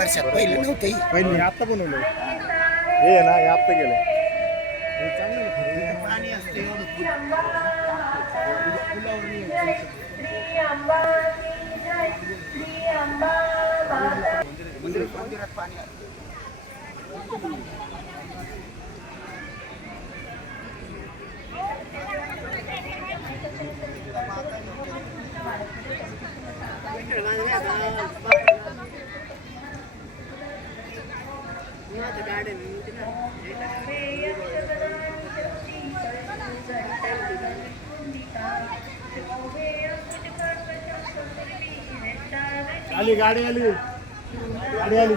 वर्षात पहिले नव्हते पहिले आता बनवलं हे आहे ना हे आता गेलं हे चांगलं आहे खरं. पाणी असते एवढं फुल. फुलावर नाही मंदिरात मंदिरात पाणी असतं. आली गाडी आली. गाडी आली.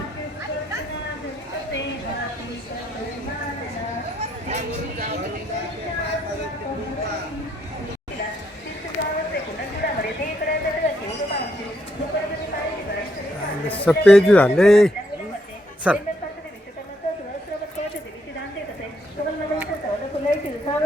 सफेद झाले. चल.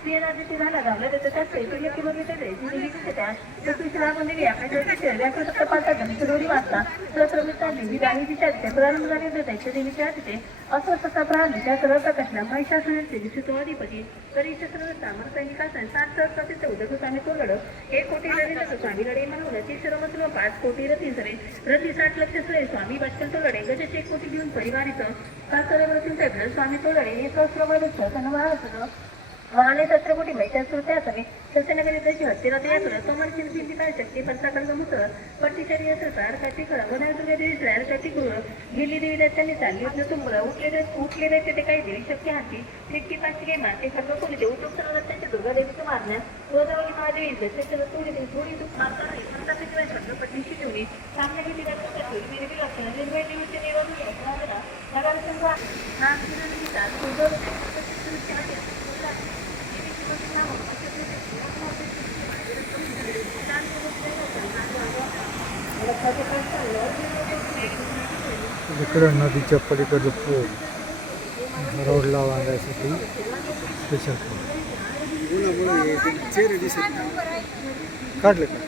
स्त्रियराज्याची झाला गावलं त्याचं त्यात पैसे व्यक्ती बघितले द्यायची त्या तर तुझी म्हणजे व्यापारी शहर व्यापार फक्त पाहता धनुष्य दोरी वाचता सहस्रमिता देवी गाणी तिच्या त्या प्रारंभ झाले होते असं तसा प्राण त्या सर्व प्रकाशला महिषासुराचे दिवशी तरी शस्त्र सामर सैनिकाचा सात सहस्र तिथे उदक होताने एक कोटी रवी स्वामी लढे म्हणून ती सर्व मधून पाच कोटी रती सरे रती साठ लक्ष सरे स्वामी बच्चन तो लढे गजचे एक कोटी घेऊन परिवारीचं का सरे मृत्यू स्वामी तो लढे हे सहस्र आणि सण वाहने माहिती मैत्या श्रोते असावे. सस्यनगरी त्याची हत्तीला ते असर समरची सिद्धी काय शक्ती पंचाकर्ग मुसळ पट्टीचारी असर सरकार काठी खळ वनार दुर्गा देवी श्रायर काठी गुळ गेली देवी दत्तांनी चालली होती. तुंबळ उठले उठले देत ते काही देवी शक्य हाती फिटकी पाचशे काही मारते खर्ग कोणी देऊ तो सर्व दत्तांच्या दुर्गा देवीचं मारण्यात गोदावरी महादेवी दत्ताच्या तुळी देवी थोडी तूप मारता नाही. संता शिवाय छत्रपतींची ठेवली. सामने गेली निर्भय देवीचे निरोधी असणारा इकडं नदीच्या पलीकडचं पूल रोडला बांधायसाठी स्पेशल पूल. काढले का?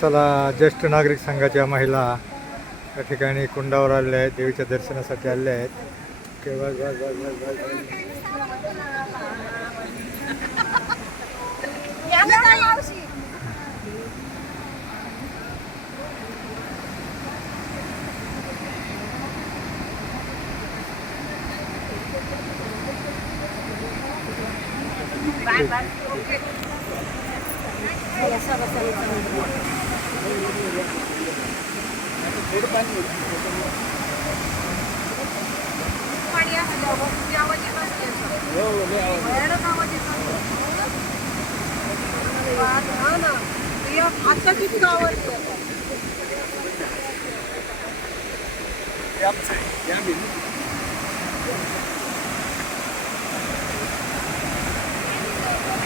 चला ज्येष्ठ नागरिक संघाच्या महिला या ठिकाणी कुंडावर आलेल्या आहेत देवीच्या दर्शनासाठी आलेल्या आहेत. ओके, बस, बस, बस, बस, बस, बस. आता किती आवडते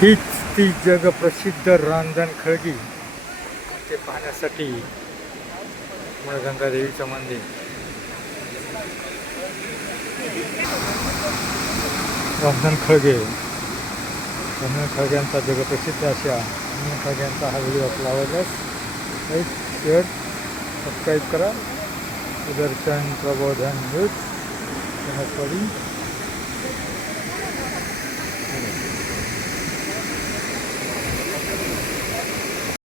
हीच ती जगप्रसिद्ध रांजण खळगी ते पाहण्यासाठी मुळगंगा देवीचं मंदिर. रांजण खळगे. रांजण खळग्यांचा जगप्रसिद्ध अशा रांजण खळग्यांचा हा व्हिडिओ आपला आवडल्यास लाईक शेअर सबस्क्राईब करा. सुदर्शन प्रबोधन न्यूज. जनकवाडी